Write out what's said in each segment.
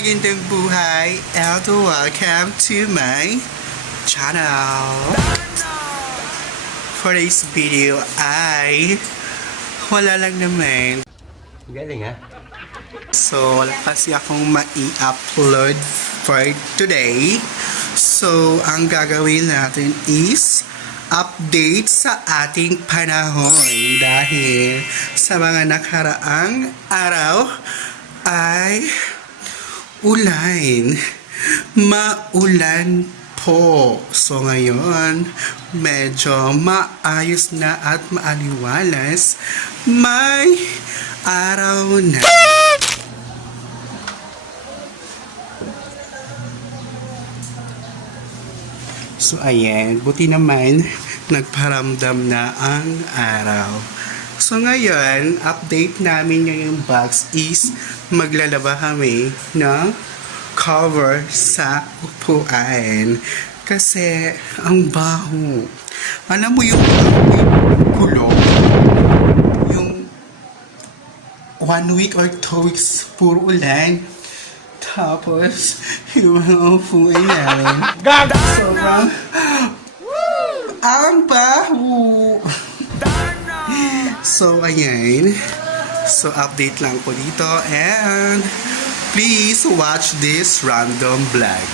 Magandang buhay and welcome to my channel. For this video ay wala lang naman. Galing ha? So wala kasi akong mai-upload for today. So ang gagawin natin is update sa ating panahon dahil sa mga nakaraang araw ay maulan po. So ngayon, medyo maayos na at maaliwalas. May araw na. So ayan, buti naman nagparamdam na ang araw. So ngayon, update namin ngayong box is maglalaba kami ng cover sa upuan. Kasi ang baho. Alam mo yung kulong, yung 1 week or 2 weeks puro ulan. Tapos, yung mga upuan namin. Sobrang ang baho. So, ayan. So, update lang po dito. And, please watch this random vlog.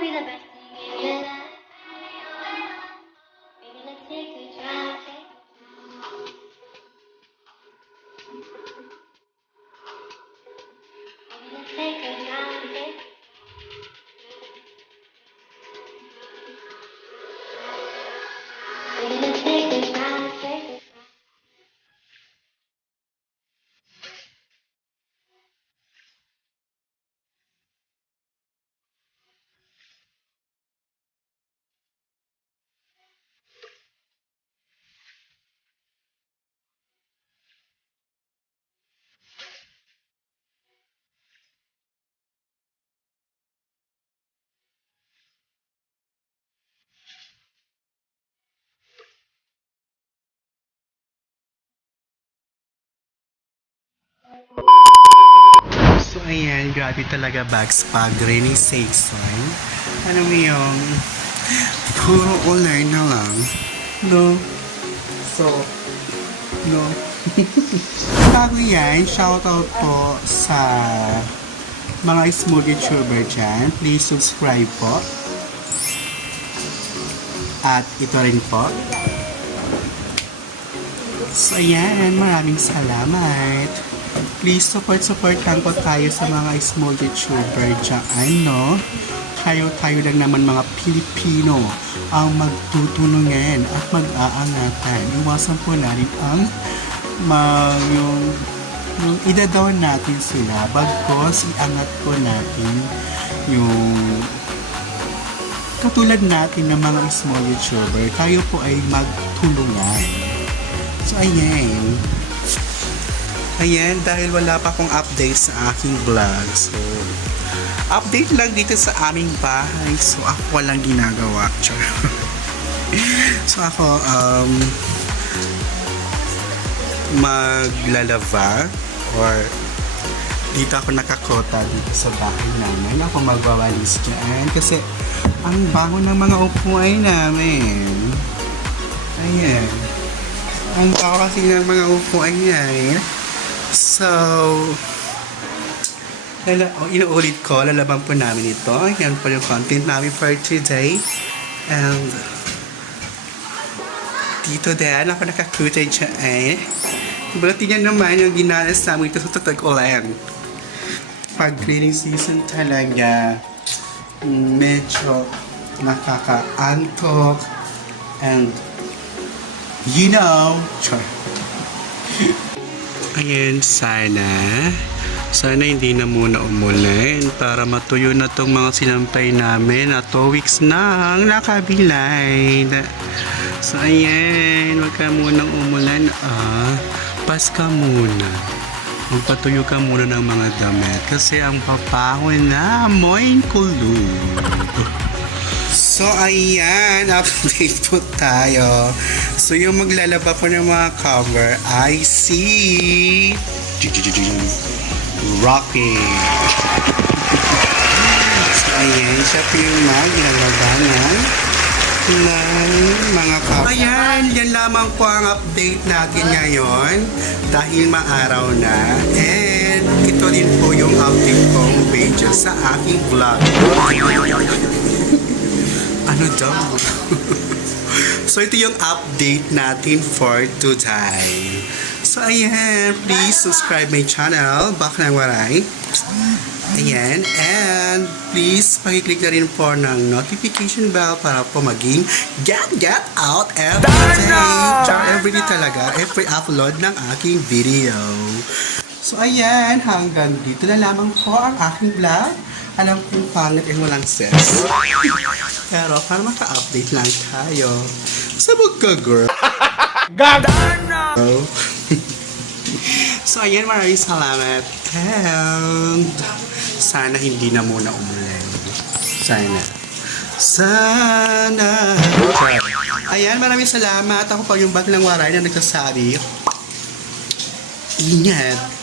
Be the best thing in your life. Baby, let's take a drive. Baby, let's take a drive. Baby, let's take a drive. So, ayan, grabe talaga bags pag rainy season. Ano mo yung puro ulan na lang. No? So, no? Bago yan, shoutout po sa mga smoothie tuber dyan. Please subscribe po. At ito rin po. So, ayan, maraming salamat. please support lang po tayo sa mga small YouTuber dyan, no? Tayo lang naman mga Pilipino ang magtutulungan at mag-aangatan. Iwasan po natin ang yung ida-down natin sila. Bagkos, iangat po natin yung katulad natin ng mga small YouTuber. Tayo po ay magtulungan. So, ayan. Ayan, dahil wala pa akong update sa aking vlog. So, update lang dito sa aming bahay. So, ako walang ginagawa. So, ako, maglalaba or dito ako nakakota dito sa bahay namin. Ako magwawalis dyan kasi ang baho ng mga upuan namin. Ayan. Ang baho kasi ng mga upuan niya. So, inuulit ko, lalaban po namin ito. Yan po yung content namin for today. And dito din, ako nakakuta dyan. Buti niya naman yung ginalas namin ito sa tatag-ulan. Pag cleaning season talaga, medyo nakakaantok. And, you know, ayan, sana hindi na muna umulan para matuyo na tong mga sinampay namin na 2 weeks nang nakabilay. So, ayan, wag ka munang umulan. Pas ka muna. Magpatuyo ka muna ng mga damit kasi ang papahon na mo'y kulog. So, ayan, update po tayo. So, yung maglalaba po ng mga cover ay si Rocky. So, ayan, siya po yung maglalaba ng mga cover. Ayan, yan lamang po ang update natin ngayon dahil maaraw na. And ito din po yung update kong video sa aking vlog. Ano daw? So, ito yung update natin for today. So, ayan. Please subscribe my channel, Baklang Waray. Ayan. And please, pakiclick na rin po ng notification bell para po maging get out every day. Every day talaga. Every upload ng aking video. So, ayan. Hanggang dito na lamang po ang aking vlog. Alam kong pangit ay walang sense. Pero para maka-update lang tayo sa magka-girl. Gagana! So, ayan, maraming salamat. And sana hindi na muna umulan. Sana. Ayan, maraming salamat. Ako pa yung Baklang Waray na nagsasabi, ingat.